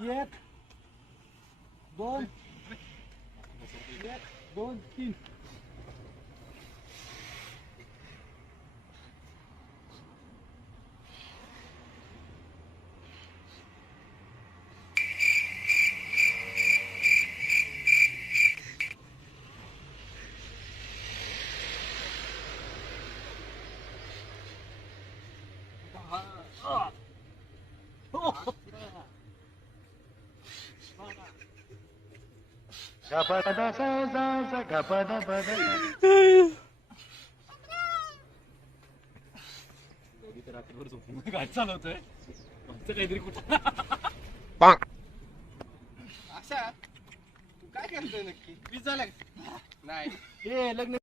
एक दोन 1 2 3 काय चालवतोय काहीतरी कुठं अशा तू काय करतोय नक्की वीज झाला नाही हे लग्न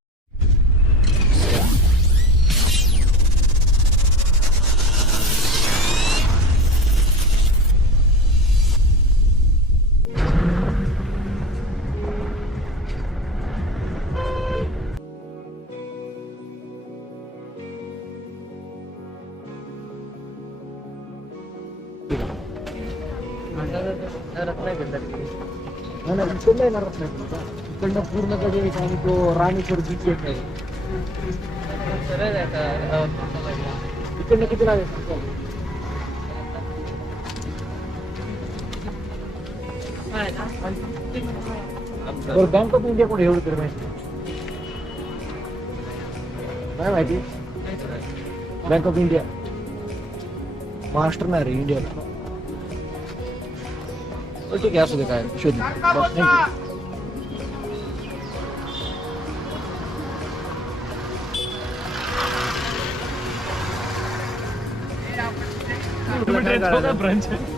इकडनं पूर्ण कधी आणि तो राणीपूर बीच येत नाही इकडनं किती लागेल बँक ऑफ इंडिया कोण एवढं तरी माहिती नाही माहिती बँक ऑफ इंडिया महाराष्ट्र नाही रे इंडियाला ठीक आहे असू दे काय शोध थँक्यू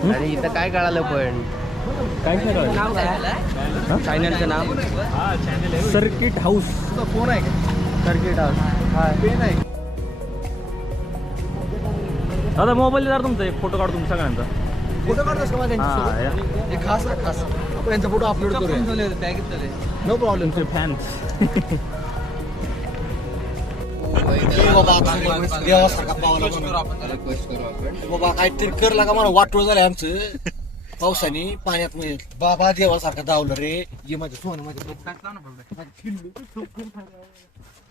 अरे इथं काय कळालं पण काय चॅनलचं नाव सर्किट हाऊस फोन आहे का सर्किट हाऊस पेन आहे दादा मोबाईल जर तुमचा एक फोटो काढतो तुमचा सगळ्यांचा फोटो काढतोस का माझ्या खास खास आपण यांचा फोटो अपलोड करूया नो प्रॉब्लेम ते फॅन्स बाबा काहीतरी कर लागा मला वाटोळ झालंय आमचं पावसाने पाण्यात बाबा देवासारखं धावलं रे ये माझं सोनं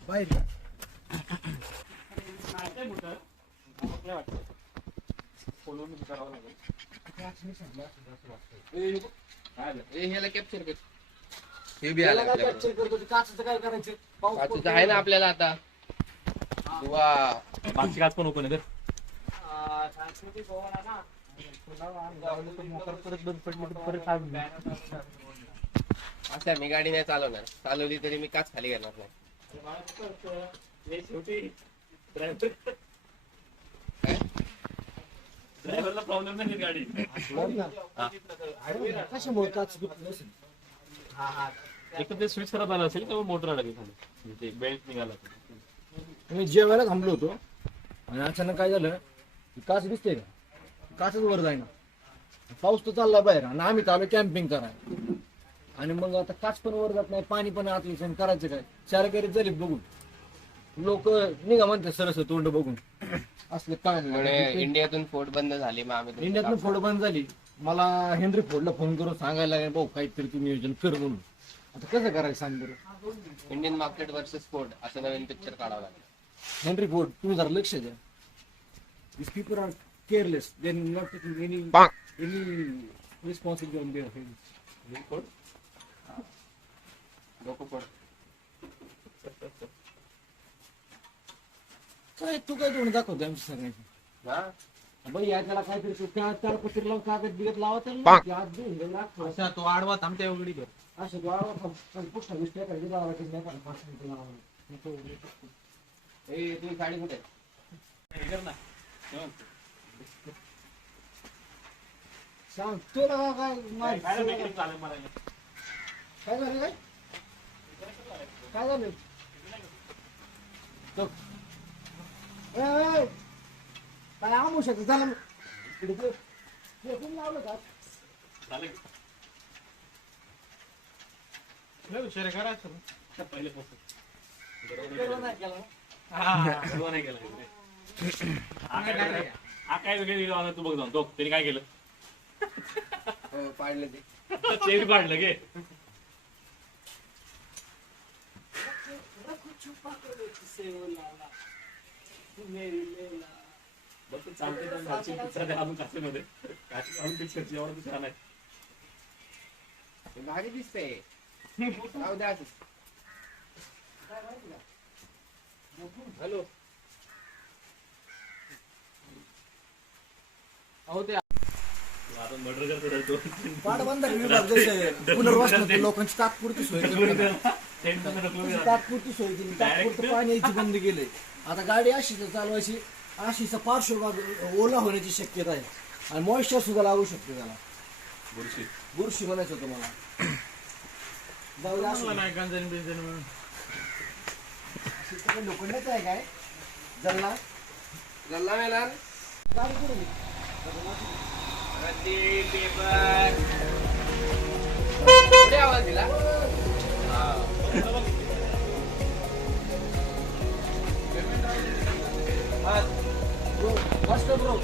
बाहेर कॅप्चर कर कॅप्चर करतो काचचं काय करायचं आहे ना आपल्याला आता वा मागची काच पण ओपन आहे अच्छा मी गाडी नाही चालवणार चालवली तरी मी काच खाली घेणार नाही ड्रायव्हरला प्रॉब्लेम नाही गाडी कशामुळे काच एक तर ते स्विच करत आलं असेल तेव्हा मोटर अडकली खाली ते बेल्ट निघाला मी जेवायला थांबलो होतो आणि अचानक काय झालं काच दिसते का काचच वर जाईना पाऊस तर चालला बाहेर आणि आम्ही तर आलो कॅम्पिंग करायला आणि मग आता काच पण वर जात नाही पाणी पण आत येतं करायचं काय चार करीत झाले बघून लोक निघा म्हणते सरस तोंड बघून असले काय इंडियातून फोड बंद झाली मग आम्ही इंडियातून फोड बंद झाली मला हेनरी फोडला फोन करून सांगायला लागेल भाऊ काहीतरी तू नियोजन कर म्हणून आता कसं करायचं सांग बरं इंडियन मार्केट वर्सेस फोर्ड असं नवीन पिक्चर काढावं लागेल हेनरी फोर्ड तुम्ही जरा लक्ष द्या These people are careless. They're not taking any responsibility on their heads. काय तू काय तोंड दाखवतो आमच्या सगळ्यांची बाई या त्याला काहीतरी त्याला पत्र लावून कागद बिगत लावा तर तो आडवा थांबते उघडी कर असं तो आडवा पुढच्या गोष्टी करायची लावा तुम्ही गाडी कुठे सांग तुला काय काय झालं काय झालं काय आमू शकत झालं लावलं का विचार करायचं पहिले हा काय वेगळे तू बघ जाऊन तो त्यांनी काय केलं हो, पाडलं ते. चेन पाडलं गे. बघ तू चालते त्या सारखी पिक्चर द्या अजून काचेमध्ये. काची चालून पिक्चरची एवढं छान आहे. ते भारी दिसतंय. राहू द्या असं. हॅलो. अहो ते आता मर्डर करतो. पाटबंधारे विभाग जसे पुनर्वसनात लोकांची तात्पुरती सोय केली. तात्पुरती सोय केली, तात्पुरतं पाणी यायची बंद केलंय. आता गाडी अशीच चालवायची, अशीचा पार्श्वभाग ओला होण्याची शक्यता आहे आणि मॉइश्चर सुद्धा लागू शकते त्याला. बुरशी म्हणायचं होतं मला. जाऊ द्या असं नाही लोखंडाचं आहे काय जल्ला गल्ला मेला काय करू मी रद्दी पेपर कुठे आवाज दिला. ब्रो मस्त ब्रो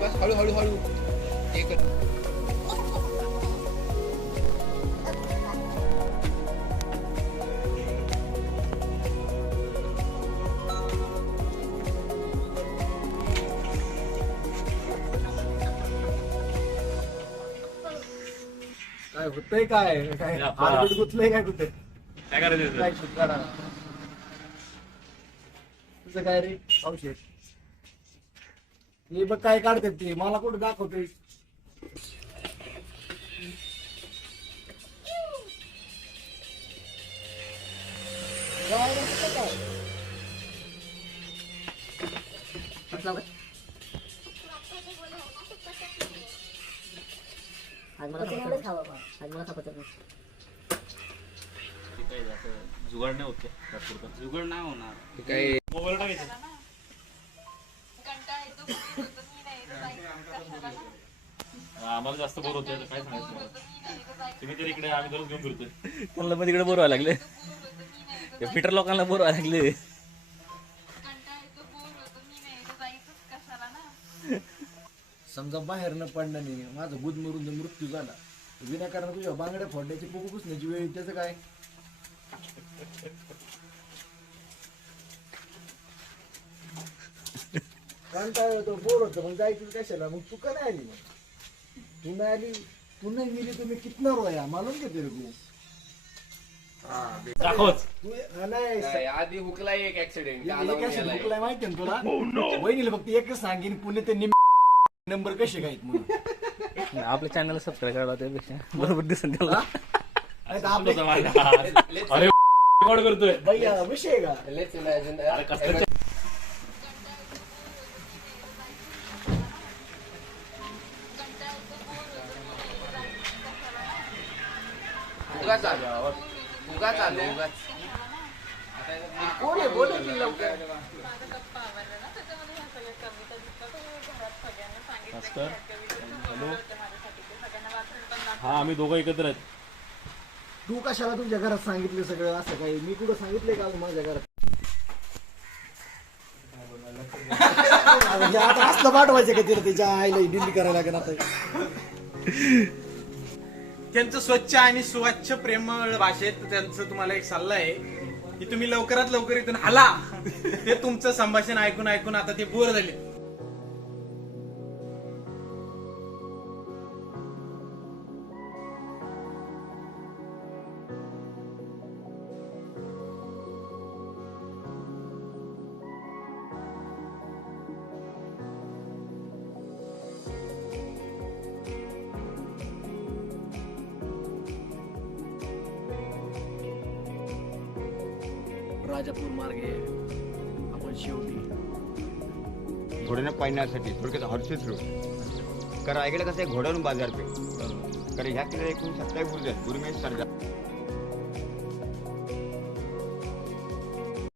बस हळू हळू हळू एक काय होतंय काय काय हार्ट गुतलंय काय कुठे काय करायचं काय सुधारा तुझं काय रे औषध हे बघ काय काढतात ते मला कुठं दाखवतोय. जुगाड नाही होत जुगाड नाही होणार. काय मोबाईल टाकायचं. आम्हाला जास्त बोर होते काय सांगायचं. तुम्ही तर इकडे आम्ही दररोज घेऊन फिरतोय. कोणाला पण तिकडे बोर व्हायला लागले. फिटर लोकांना बोर व्हायला लागले. समजा बाहेर न पडण्याने माझं गुद मरून मृत्यू झाला, विनाकारण तुझ्या बांगड्या फोडण्याची पुकू पुसण्याची वेळ त्याचं काय. कारण काय होतं बोर होतं मग जायचं कशाला. मग तू का नाही आली. मग तू नाही आली, तू नाही गेली तुम्ही कितना रोया मालूम घेते रे तू. दाखवच. तू नाही आधी हुकला एक ऍक्सिडेंट हुकलाय माहिती ना तुला. वहिनीला फक्त एकच सांगेन पुणे ते नंबर कसे काय म्हणून. आपल्या चॅनलला सबस्क्राईब करायला त्यापेक्षा बरोबर दिसून त्याला. अरे रेकॉर्ड करतोय भैया विषय का लेट्स इमॅजिन उगाच आलो उगाच आलो उगाच कोण आहे बोल की लवकर. हॅलो. हा आम्ही दोघं एकत्र आहेत. तू कशाला तुमच्या घरात सांगितलं सगळं असं काही. मी कुठं सांगितलंय का माझ्या घरात. आता असलं पाठवायचं का तिला त्याच्या आईला दिल्ली करायला लागेल आता. त्यांचं स्वच्छ आणि सुवाच्छ प्रेमळ भाषेत त्यांचं तुम्हाला एक सल्ला आहे की तुम्ही लवकरात लवकर इथून हला. ते तुमचं संभाषण ऐकून ऐकून आता ते बोर झाले. राजापूर मार्गे आपण शेवटी घोड्यानं पाहण्यासाठी थोडक्यात हॉर्सेस रोड. कारण ऐकलं कसं आहे घोड्यावरून बाजारपेठ. कारण ह्या किल्ल्याला एकूण 27 बुरुज आहेत. गुरुमेश सरजा